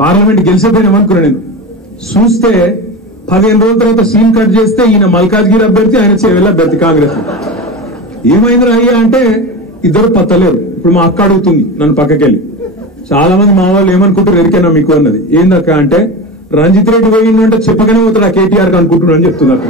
Parliament గెలిచిపోయినామనుకున్నా నేను. చూస్తే 15 రోజుల తర్వాత సీన్ కట్ చేస్తే ఈయన మల్కాజ్గిరి అభ్యర్థి, ఆయన చేవెళ్ళ అభ్యర్థి కాంగ్రెస్. ఏమైందిరా అయ్యా అంటే ఇద్దరు పత్తలేరు. ఇప్పుడు మా అక్క అడుగుతుంది నన్ను పక్కకెళ్ళి, చాలా మంది మా వాళ్ళు ఏమనుకుంటారు ఎరికైనా మీకు అన్నది. ఏందక్క అంటే రంజిత్ రెడ్డి పోయిందంటే చెప్పగానే పోతాడు ఆ కేటీఆర్ అనుకుంటున్నాడు అని చెప్తుంది అక్క.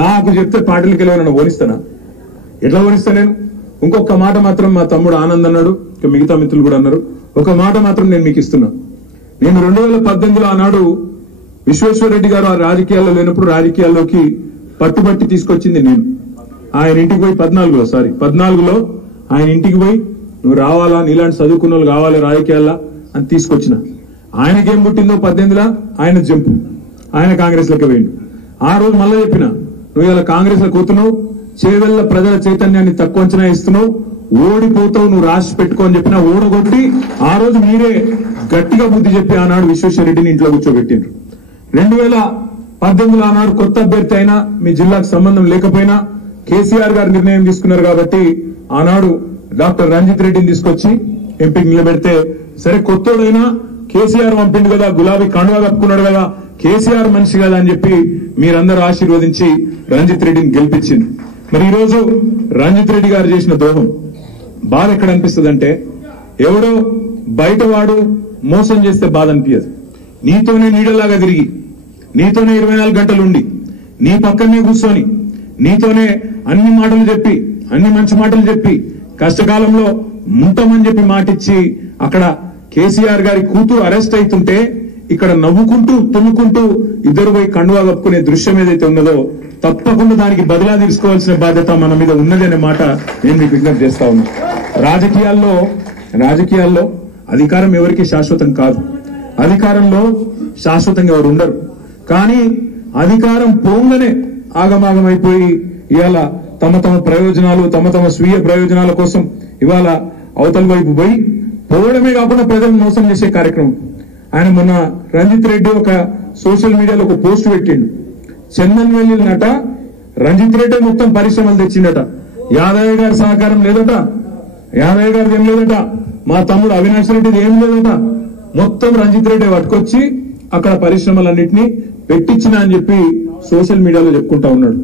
నాకు చెప్తే పార్టీలకి వెళ్ళి నన్ను ఓనిస్తానా? ఎట్లా ఓనిస్తా నేను? ఇంకొక మాట మాత్రం మా తమ్ముడు ఆనంద్ అన్నాడు, ఇక మిగతా మిత్రులు కూడా అన్నారు. ఒక మాట మాత్రం నేను మీకు ఇస్తున్నా. నేను 2018లో ఆనాడు విశ్వేశ్వరరెడ్డి గారు ఆ రాజకీయాల్లో లేనప్పుడు రాజకీయాల్లోకి పట్టుబట్టి తీసుకొచ్చింది నేను. ఆయన ఇంటికి పోయి 14లో ఆయన ఇంటికి పోయి నువ్వు రావాలా, నీలాంటి చదువుకున్న వాళ్ళు కావాలి రాజకీయాల్లో అని తీసుకొచ్చిన. ఆయనకేం పుట్టిందో 18లో ఆయన జంపు, ఆయన కాంగ్రెస్ లోకి పోయిండు. ఆ రోజు మళ్ళీ చెప్పిన, నువ్వు ఇలా కాంగ్రెస్ లో కూతున్నావు, చేవెళ్ళ ప్రజల చైతన్యాన్ని తక్కువ అంచనా ఇస్తున్నావు, ఓడిపోతావు, నువ్వు రాసి పెట్టుకో అని చెప్పిన. ఓడగొట్టి ఆ రోజు మీరే గట్టిగా బుద్ధి చెప్పి ఆనాడు విశ్వేశ్వరరెడ్డిని ఇంట్లో కూర్చోబెట్టిండ్రు. 2018లో ఆనాడు కొత్త అభ్యర్థి అయినా మీ జిల్లాకు సంబంధం లేకపోయినా కేసీఆర్ గారు నిర్ణయం తీసుకున్నారు కాబట్టి ఆనాడు డాక్టర్ రంజిత్ రెడ్డిని తీసుకొచ్చి ఎంపీకి నిలబెడితే, సరే కొత్తోడైనా కేసీఆర్ పంపిండు కదా, గులాబీ కండువా కప్పుకున్నాడు కదా, కేసీఆర్ మనిషి కదా అని చెప్పి మీరందరూ ఆశీర్వదించి రంజిత్ రెడ్డిని గెలిపించింది. మరి ఈ రోజు రంజిత్ రెడ్డి గారు చేసిన ద్రోహం బాధ ఎక్కడ అనిపిస్తుంది అంటే, ఎవడో బయటవాడు మోసం చేస్తే బాధ అనిపించదు. నీతోనే నీడలాగా తిరిగి, నీతోనే 24 గంటలు ఉండి, నీ పక్కనే కూర్చొని, నీతోనే అన్ని మాటలు చెప్పి, అన్ని మంచి మాటలు చెప్పి, కష్టకాలంలో ముంటామని చెప్పి మాటిచ్చి అక్కడ కేసీఆర్ గారి కూతురు అరెస్ట్ అవుతుంటే ఇక్కడ నవ్వుకుంటూ తుమ్ముకుంటూ ఇద్దరు పోయి కండువా కప్పుకునే దృశ్యం ఏదైతే ఉన్నదో తప్పకుండా దానికి బదిలా తీసుకోవాల్సిన బాధ్యత మన మీద ఉన్నది అనే మాట నేను మీకు విజ్ఞప్తి చేస్తా ఉన్నా. రాజకీయాల్లో అధికారం ఎవరికి శాశ్వతం కాదు. అధికారంలో శాశ్వతంగా ఎవరు ఉండరు. కానీ అధికారం పోంగానే ఆగమాగమైపోయి ఇవాళ తమ ప్రయోజనాలు, తమ స్వీయ ప్రయోజనాల కోసం ఇవాళ అవతల వైపు పోయి పోవడమే కాకుండా ప్రజలను మోసం చేసే కార్యక్రమం. ఆయన మొన్న రంజిత్ రెడ్డి ఒక సోషల్ మీడియాలో ఒక పోస్ట్ పెట్టిండు. చందన్ వెల్లినట రంజిత్ రెడ్డి మొత్తం పరిశ్రమలు తెచ్చిండట, యాదయ్య గారి సహకారం లేదట, యాదయ్య గారిది ఏం లేదట, మా తమ్ముడు అవినాష్ రెడ్డిది ఏం లేదట, మొత్తం రంజిత్ రెడ్డి పట్టుకొచ్చి అక్కడ పరిశ్రమలన్నింటినీ పెట్టించిన అని చెప్పి సోషల్ మీడియాలో చెప్పుకుంటా ఉన్నాడు.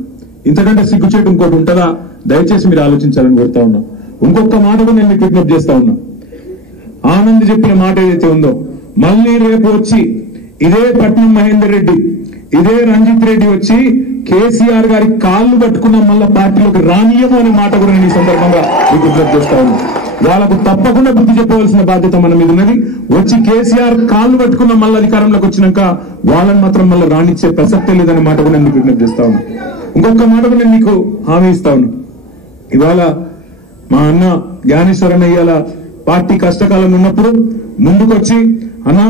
ఇంతకంటే సిగ్గుచేటు ఇంకోటి ఉంటుందా? దయచేసి మీరు ఆలోచించాలని కోరుతా ఉన్నా. ఇంకొక మాట కూడా నేను మీకు విజ్ఞప్తి చేస్తా ఉన్నా. ఆనంద్ చెప్పిన మాట ఏదైతే ఉందో, మళ్ళీ రేపు వచ్చి ఇదే పట్నం మహేందర్ రెడ్డి, ఇదే రంజిత్ రెడ్డి వచ్చి కేసీఆర్ గారి కాళ్ళు పట్టుకున్న మళ్ళా పార్టీలోకి రానియము అనే మాట కూడా నేను ఈ సందర్భంగా మీకు విజ్ఞప్తి చేస్తా ఉన్నా. వాళ్ళకు తప్పకుండా బుద్ధి చెప్పవలసిన బాధ్యత మన మీద ఉన్నది. వచ్చి కేసీఆర్ కాళ్ళు పట్టుకున్న మళ్ళీ అధికారంలోకి వచ్చినాక వాళ్ళని మాత్రం మళ్ళీ రానిచ్చే ప్రసక్తే లేదనే మాట కూడా నేను మీకు విజ్ఞప్తి చేస్తా ఉన్నా. ఇంకొక మాట కూడా నేను మీకు హామీ ఇస్తా ఉన్నా. ఇవాళ మా అన్న జ్ఞానేశ్వరన్న ఇవాళ పార్టీ కష్టకాలం ఉన్నప్పుడు ముందుకొచ్చి, అన్నా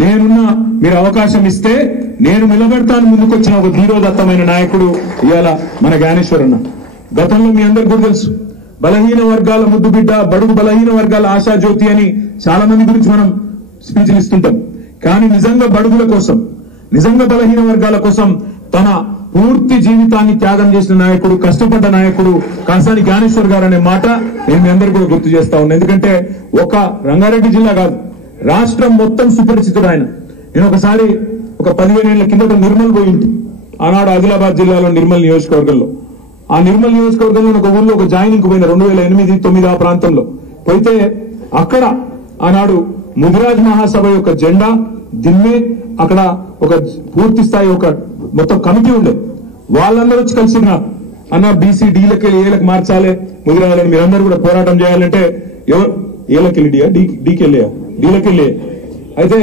నేనున్నా, మీరు అవకాశం ఇస్తే నేను నిలబెడతాను ముందుకొచ్చిన ఒక ధీరోదత్తమైన నాయకుడు ఇవాళ మన జ్ఞానేశ్వరన్న. గతంలో మీ అందరికీ కూడా తెలుసు, బలహీన వర్గాల ముద్దు బిడ్డ, బడుగు బలహీన వర్గాల ఆశాజ్యోతి అని చాలా మంది గురించి మనం స్పీచ్లు ఇస్తుంటాం. కానీ నిజంగా బడుగుల కోసం, నిజంగా బలహీన వర్గాల కోసం తన పూర్తి జీవితాన్ని త్యాగం చేసిన నాయకుడు, కష్టపడ్డ నాయకుడు కాసాని జ్ఞానేశ్వర్ గారు అనే మాట నేను మీ అందరికీ కూడా గుర్తు చేస్తా ఉన్నా. ఎందుకంటే ఒక రంగారెడ్డి జిల్లా కాదు, రాష్ట్రం మొత్తం సుపరిచితుడు ఆయన. నేను ఒకసారి ఒక 15 ఏళ్ల కిందట నిర్మల్ పోయింటి, ఆనాడు ఆదిలాబాద్ జిల్లాలో నిర్మల్ నియోజకవర్గంలో. ఆ నిర్మల్ నియోజకవర్గంలో ఒక ఊర్లో ఒక జాయినింగ్ పోయిన 2008-9 ఆ ప్రాంతంలో పోయితే అక్కడ ఆనాడు ముదిరాజ్ మహాసభ యొక్క జెండా దిమ్మే, అక్కడ ఒక పూర్తి స్థాయి ఒక మొత్తం కమిటీ ఉండే, వాళ్ళందరూ వచ్చి కలిసిన్నారు. అన్న బీసీ డీలకి ఏలకు మార్చాలి, ముదిరాజులని మీరందరూ కూడా పోరాటం చేయాలంటే ఎవరు ఏలకెళ్ళి డీకెళ్ళియా డీలకెళ్ళి అయితే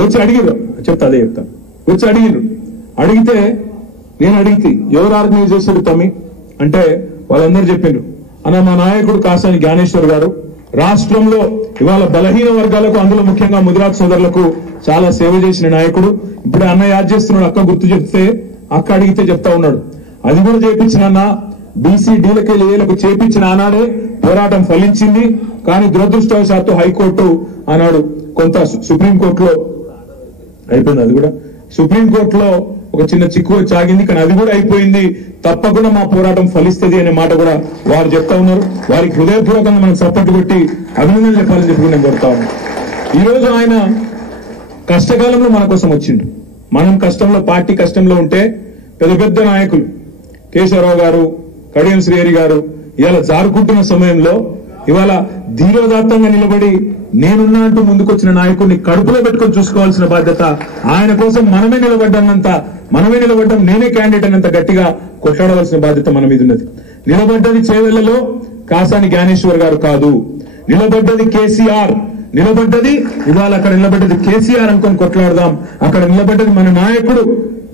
వచ్చి అడిగిరు, చెప్తా అదే చెప్తాను. వచ్చి అడిగితే నేను అడిగితే ఎవరు ఆర్గనైజ్ చేశారు తమ్మి అంటే వాళ్ళందరూ చెప్పిండ్రు, అన్న మా నాయకుడు కాసాని జ్ఞానేశ్వర్ గారు రాష్ట్రంలో ఇవాళ బలహీన వర్గాలకు, అందులో ముఖ్యంగా ముదిరాజ్ సోదరులకు చాలా సేవ చేసిన నాయకుడు. ఇప్పుడు అన్న యాద్ చేస్తున్నాడు, అక్క గుర్తు చెప్తే అక్క అడిగితే చెప్తా ఉన్నాడు. అది కూడా చేపించిన అన్న బీసీ డీలకేలకు చేపించిన ఆనాడే పోరాటం ఫలించింది. కానీ దురదృష్టవశాత్తు హైకోర్టు ఆనాడు కొంత సుప్రీంకోర్టులో అయిపోయింది, అది కూడా సుప్రీంకోర్టులో ఒక చిన్న చిక్కు చాగింది. కానీ అది కూడా అయిపోయింది, తప్పకుండా మా పోరాటం ఫలిస్తుంది అనే మాట కూడా వారు చెప్తా ఉన్నారు. వారికి హృదయపూర్వకంగా మనం సపోర్ట్ కొట్టి అభినందనలు చెప్పాలని చెప్పి నేను కోరుతా ఉన్నాను. ఈరోజు ఆయన కష్టకాలంలో మన కోసం వచ్చిండు. మనం కష్టంలో, పార్టీ కష్టంలో ఉంటే పెద్ద పెద్ద నాయకులు కేశవరావు గారు, కడియం శ్రీహరి గారు ఇవాళ జారుకుంటున్న సమయంలో ఇవాళ ధీరోదాత్తంగా నిలబడి నేనున్నా అంటూ ముందుకొచ్చిన నాయకుడిని కడుపులో పెట్టుకొని చూసుకోవాల్సిన బాధ్యత ఆయన కోసం మనమే నిలబడ్డం, నేనే క్యాండిడేట్ అన్నంత గట్టిగా కొట్లాడవలసిన బాధ్యత మన మీద ఉన్నది. నిలబడ్డది చేవెళ్లలో కాసాని జ్ఞానేశ్వర్ గారు కాదు, నిలబడ్డది కేసీఆర్, నిలబడ్డది ఇవాళ అక్కడ నిలబడ్డది కేసీఆర్ అనుకొని కొట్లాడదాం. అక్కడ నిలబడ్డది మన నాయకుడు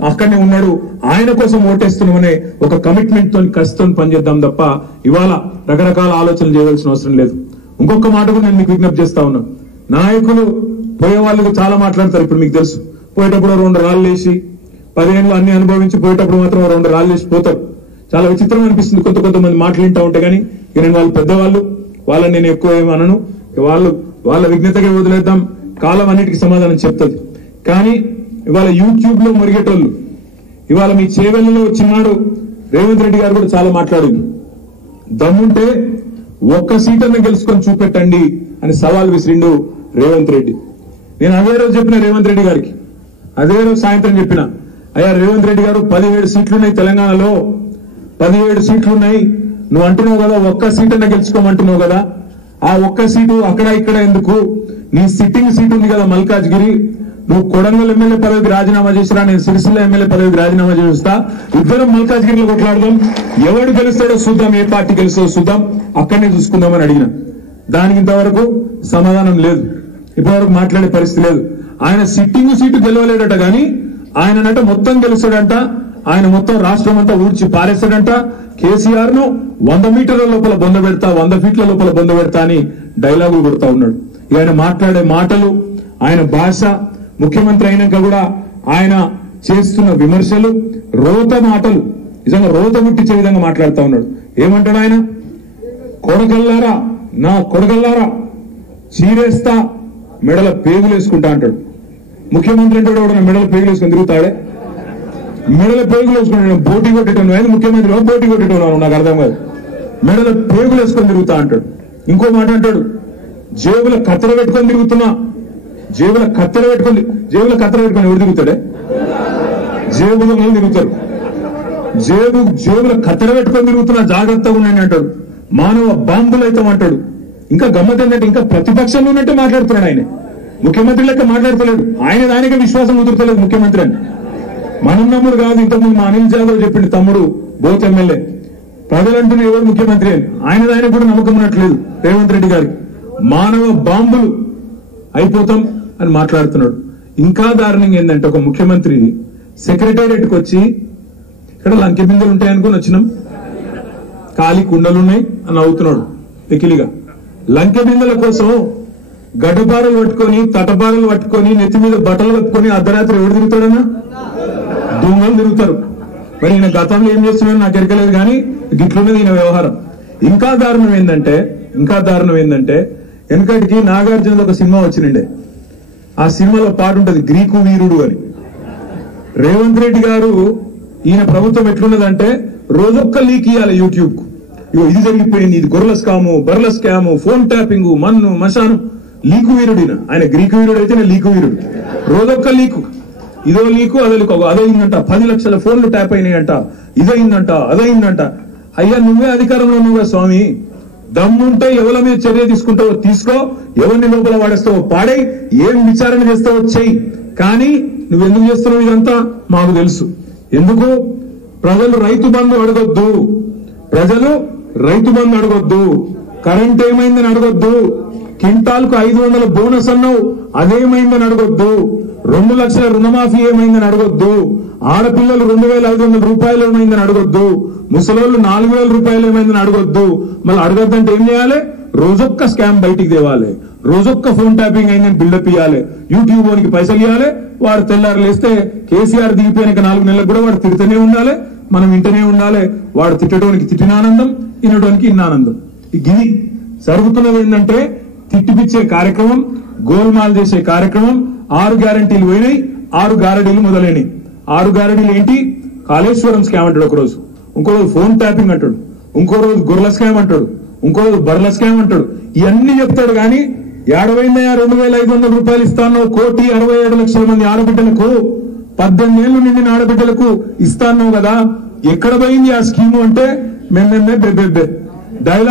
అక్కడనే ఉన్నాడు, ఆయన కోసం ఓటేస్తున్నామనే ఒక కమిట్మెంట్ తో కసితో పనిచేద్దాం తప్ప ఇవాళ రకరకాల ఆలోచనలు చేయవలసిన అవసరం లేదు. ఇంకొక మాట కూడా నేను మీకు విజ్ఞప్తి చేస్తా ఉన్నా. నాయకులు పోయే వాళ్ళకి చాలా మాట్లాడతారు. ఇప్పుడు మీకు తెలుసు, పోయేటప్పుడు 2 రాళ్ళు వేసి 10 ఏళ్ళు అన్ని అనుభవించి పోయేటప్పుడు మాత్రం 2 రాళ్ళు వేసి పోతారు. చాలా విచిత్రం అనిపిస్తుంది కొంతమంది మాటలు వింటా ఉంటే. కానీ నేను వాళ్ళు పెద్దవాళ్ళు, వాళ్ళని నేను ఎక్కువ ఏమనను, వాళ్ళ విజ్ఞతగా వదిలేద్దాం, కాలం అన్నిటికీ సమాధానం చెప్తుంది. కానీ ఇవాళ యూట్యూబ్ లో మురిగేటోళ్ళు ఇవాళ మీ చేవెళ్లలో వచ్చినాడు రేవంత్ రెడ్డి గారు కూడా చాలా మాట్లాడింది. దమ్ముంటే ఒక్క సీటర్ని గెలుచుకొని చూపెట్టండి అని సవాల్ విసిరిండు రేవంత్ రెడ్డి. నేను అదే రోజు చెప్పిన రేవంత్ రెడ్డి గారికి, అదే రోజు సాయంత్రం చెప్పిన, అయ్యా రేవంత్ రెడ్డి గారు 17 సీట్లున్నాయి తెలంగాణలో, 17 సీట్లున్నాయి, నువ్వు అంటున్నావు కదా ఒక్క సీటర్ని గెలుచుకోమంటున్నావు కదా, ఆ ఒక్క సీటు అక్కడ ఇక్కడ ఎందుకు, నీ సిట్టింగ్ సీట్ ఉంది కదా మల్కాజ్గిరి, నువ్వు కొడంగల్ ఎమ్మెల్యే పదవికి రాజీనామా చేసిరా, నేను సిరిసిల్ల ఎమ్మెల్యే పదవికి రాజీనామా చేస్తా, ఇద్దరం మల్కాజ్గిరిలో కొట్లాడదాం, ఎవడు గెలుస్తాడో చూద్దాం, ఏ పార్టీ గెలుస్తాడో చూద్దాం, అక్కడనే చూసుకుందామని అడిగిన. దానికి ఇంతవరకు సమాధానం లేదు, ఇప్పటివరకు మాట్లాడే పరిస్థితి లేదు. ఆయన సిట్టింగ్ సీటు గెలవలేడట గాని ఆయననట మొత్తం గెలుస్తాడంట, ఆయన మొత్తం రాష్ట్రం అంతా ఊడ్చి పారేస్తాడంట, కేసీఆర్ ను 100 మీటర్ల లోపల బొంద పెడతా, 100 ఫీట్ల లోపల బొంద పెడతా అని డైలాగులు కొడతా ఉన్నాడు. ఆయన మాట్లాడే మాటలు, ఆయన భాష, ముఖ్యమంత్రి అయినాక కూడా ఆయన చేస్తున్న విమర్శలు, రోత మాటలు, నిజంగా రోత ముట్టించే విధంగా మాట్లాడుతూ ఉన్నాడు. ఏమంటాడు ఆయన? కొడగల్లారా, నా కొడగల్లారా, చీరేస్తా, మెడల పేగులు వేసుకుంటా అంటాడు. ముఖ్యమంత్రి అంటే కూడా మెడల పేగులు వేసుకుని తిరుగుతాడే, మెడల పేగులు వేసుకుంటాడు. పోటీ కొట్టేటోను ఆయన ముఖ్యమంత్రి, పోటీ కొట్టేటోను నాకు అర్థం కాదు. మెడల పేగులు వేసుకొని తిరుగుతా అంటాడు. ఇంకో మాట అంటాడు, జేబుల కత్తెర పెట్టుకొని తిరుగుతున్నా, జేబుల కత్తెర పెట్టుకొని ఎవరు తిరుగుతాడే? జేబులో తిరుగుతారు. జేబుల కత్తెర పెట్టుకొని తిరుగుతున్నా, జాగ్రత్తగా ఉన్నాయని అంటాడు. మానవ బాంబులు అయితే అంటాడు. ఇంకా గమ్మత్ ఏంటంటే ఇంకా ప్రతిపక్షంలో ఉన్నట్టే మాట్లాడుతున్నాడు ఆయన, ముఖ్యమంత్రి లెక్క మాట్లాడతలేడు. ఆయన దానికే విశ్వాసం కుదురుతలేదు ముఖ్యమంత్రి అని. మనం నమ్ముడు కాదు, ఇంతకుముందు మా అనిల్ జాదవ్ చెప్పింది, తమ్ముడు బోత్ ఎమ్మెల్యే, ప్రజలంటూనే ఎవరు ముఖ్యమంత్రి అని. ఆయన కూడా నమ్మకం ఉన్నట్లేదు రేవంత్ రెడ్డి గారికి. మానవ బాంబులు అయిపోతాం అని మాట్లాడుతున్నాడు. ఇంకా దారుణంగా ఏంటంటే ఒక ముఖ్యమంత్రి సెక్రటేరియట్కి వచ్చి ఇక్కడ లంకె బిందెలు ఉంటాయనుకుని వచ్చినాం, ఖాళీ కుండలున్నాయి అని అవుతున్నాడు ఎకిలిగా. లంకె బిందెల కోసం గడ్డపారలు పట్టుకొని, తటపారలు పట్టుకొని, నెత్తి మీద బట్టలు పట్టుకొని అర్ధరాత్రి ఎవడు తిరుగుతాడన్నా? దొంగలు తిరుగుతారు. మరి ఈయన గతంలో ఏం చేస్తున్నాడో నాకు ఎరకలేదు కానీ గిట్లున్నది ఈయన వ్యవహారం. ఇంకా దారుణం ఏంటంటే వెనకటికి నాగార్జున ఒక సినిమా వచ్చినండే, ఆ సినిమాలో పాట ఉంటది గ్రీకు వీరుడు అని. రేవంత్ రెడ్డి గారు ఈయన ప్రభుత్వం ఎట్లున్నదంటే రోజొక్క లీక్ ఇవ్వాలి యూట్యూబ్ కు. ఇది జరిగిపోయింది, ఇది గొర్రెల స్కాము, బర్రెల స్కాము, ఫోన్ ట్యాపింగ్, మన్ను మశాను. లీకు వీరుడు ఆయన గ్రీకు వీరుడు అయితే లీకు వీరుడు. రోజొక్క లీకు, ఇదో లీకు అదో లీకు, అదయిందంట, 10 లక్షల ఫోన్లు ట్యాప్ అయినాయంట, అదయిందంట. అయ్యా నువ్వే అధికారంలో ఉన్నావుగా స్వామి, దమ్ముంటే ఎవరి మీద చర్య తీసుకుంటావో తీసుకో, ఎవరిని లోపల వాడేస్తావో పాడై, ఏం విచారణ చేస్తావో చెయ్యి. కానీ నువ్వెందుకు చేస్తున్నావు ఇదంతా మాకు తెలుసు. ఎందుకు? ప్రజలు రైతు బంధు అడగొద్దు, కరెంట్ ఏమైందని అడగొద్దు, కింటాల్కు 500 బోనస్ అన్నావు అదేమైందని అడగొద్దు, 2 లక్షల రుణమాఫీ ఏమైందని అడగొద్దు, ఆడపిల్లలు 2500 రూపాయలు ఏమైందని అడగొద్దు, ముసలోళ్ళు 4000 రూపాయలు ఏమైందని అడగొద్దు. మళ్ళీ అడగొద్దంటే ఏం చేయాలి? రోజొక్క స్కామ్ బయటికి తేవాలి, రోజొక్క ఫోన్ ట్యాపింగ్ అయిందని బిల్డప్ ఇవ్వాలి, యూట్యూబ్ వానికి పైసలు ఇవ్వాలి. వాడు తెల్లారు లేస్తే కేసీఆర్ దిగిపోయినాక 4 నెలలకు కూడా వాడు తిడుతూనే ఉండాలి, మనం వింటూనే ఉండాలి. వాడు తిట్టడానికి తిట్టిన ఆనందం, వినడానికి ఇన్న ఆనందం. ఇది జరుగుతున్నది ఏంటంటే తిట్టిపిచ్చే కార్యక్రమం, గోల్మాల్ చేసే కార్యక్రమం. 6 గ్యారంటీలు పోయినాయి, 6 గారడీలు మొదలైనవి. 6 గారడీలు ఏంటి? కాళేశ్వరం స్కామ్ అంటాడు ఒక రోజు, ఇంకో రోజు ఫోన్ ట్యాపింగ్ అంటాడు, ఇంకో రోజు గొర్రెల స్కామ్ అంటాడు, ఇంకో రోజు బర్రెల స్కామ్ అంటాడు. ఇవన్నీ చెప్తాడు కానీ ఏడవైందయా 2,500 రూపాయలు ఇస్తాను, 1,67,00,000 మంది ఆడబిడ్డలకు 18 ఏళ్లు నిండిన ఆడబిడ్డలకు ఇస్తాను కదా, ఎక్కడ పోయింది ఆ స్కీము అంటే మెమ్మెమ్మే బెబ్బెబ్బే డైలాగ్